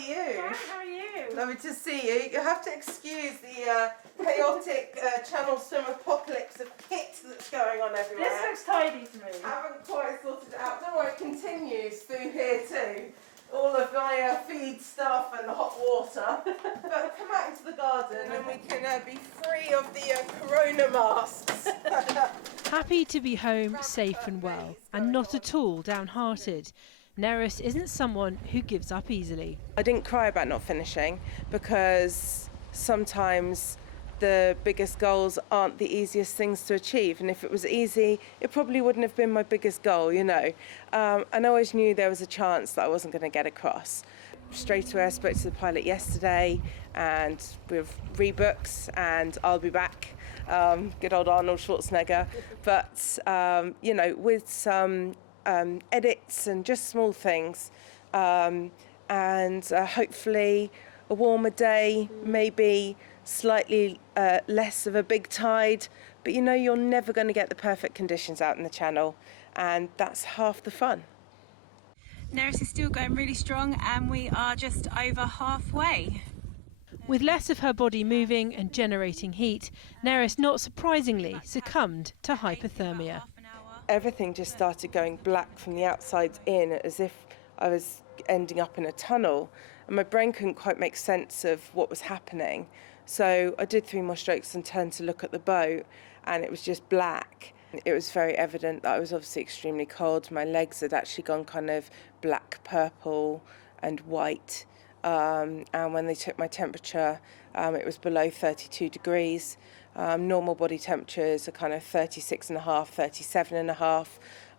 you? Hi, how are you? Lovely to see you. You have to excuse the chaotic channel swim apocalypse of kit that's going on everywhere. This looks tidy to me. I haven't quite sorted it out. Don't worry, it continues through here too. All of my feed stuff and the hot water. But come out into the garden and we can be free of the corona masks. Happy to be home, safe and well, and not at all downhearted. Neris isn't someone who gives up easily. I didn't cry about not finishing because sometimes the biggest goals aren't the easiest things to achieve, and if it was easy it probably wouldn't have been my biggest goal, you know. And I always knew there was a chance that I wasn't going to get across. Straight away I spoke to the pilot yesterday and with rebooks and I'll be back. Good old Arnold Schwarzenegger, but you know, with some edits and just small things, and hopefully a warmer day, maybe slightly less of a big tide, but you know, you're never going to get the perfect conditions out in the channel, and that's half the fun. Neris is still going really strong and we are just over halfway. With less of her body moving and generating heat, Neris not surprisingly succumbed to hypothermia. Everything just started going black from the outside in, as if I was ending up in a tunnel, and my brain couldn't quite make sense of what was happening. So I did 3 more strokes and turned to look at the boat, and it was just black. It was very evident that I was obviously extremely cold. My legs had actually gone kind of black, purple and white. And when they took my temperature, it was below 32 degrees. Normal body temperatures are kind of 36.5,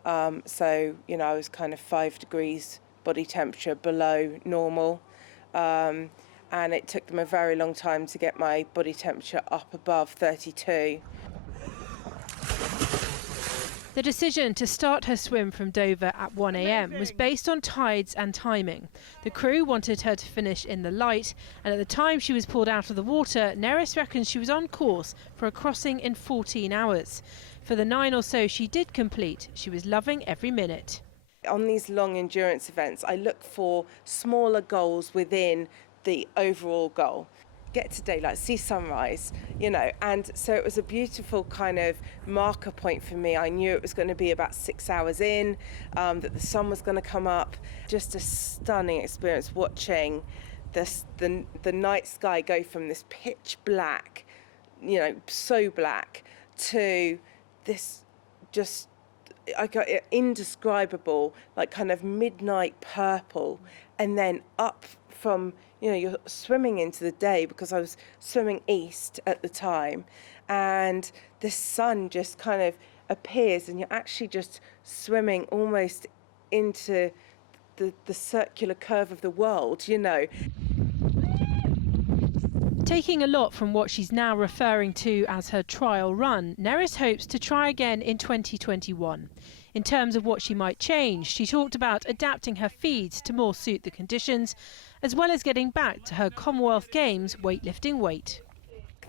37.5. So, you know, I was kind of 5 degrees body temperature below normal. And it took them a very long time to get my body temperature up above 32. The decision to start her swim from Dover at 1 a.m. was based on tides and timing. The crew wanted her to finish in the light, and at the time she was pulled out of the water, Neris reckons she was on course for a crossing in 14 hours. For the 9 or so she did complete, she was loving every minute. On these long endurance events, I look for smaller goals within the overall goal. Get to daylight, see sunrise, you know, and so it was a beautiful kind of marker point for me. I knew it was going to be about 6 hours in, that the sun was going to come up. Just a stunning experience watching the night sky go from this pitch black, you know, so black, to this just, I got it, indescribable, like kind of midnight purple, and then up from, you know, you're swimming into the day, because I was swimming east at the time, and the sun just kind of appears and you're actually just swimming almost into the circular curve of the world, you know. Taking a lot from what she's now referring to as her trial run, Neris hopes to try again in 2021. In terms of what she might change, she talked about adapting her feeds to more suit the conditions, as well as getting back to her Commonwealth Games weightlifting weight.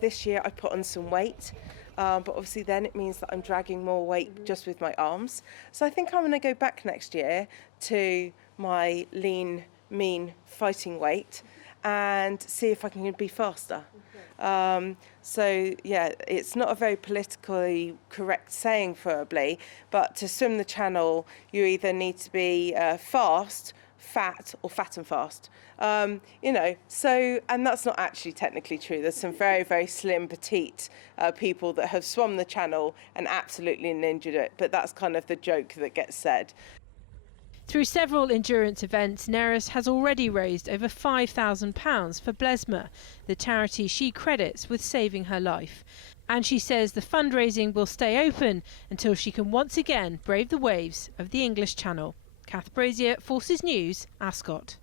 This year I put on some weight, but obviously then it means that I'm dragging more weight just with my arms. So I think I'm going to go back next year to my lean, mean fighting weight and see if I can be faster. So yeah, it's not a very politically correct saying probably, but to swim the channel you either need to be fast, fat, or fat and fast. You know, so, and that's not actually technically true. There's some very, very slim, petite people that have swum the channel and absolutely ninjaed it, but that's kind of the joke that gets said. Through several endurance events, Neris has already raised over £5,000 for Blesma, the charity she credits with saving her life. And she says the fundraising will stay open until she can once again brave the waves of the English Channel. Kath Brazier, Forces News, Ascot.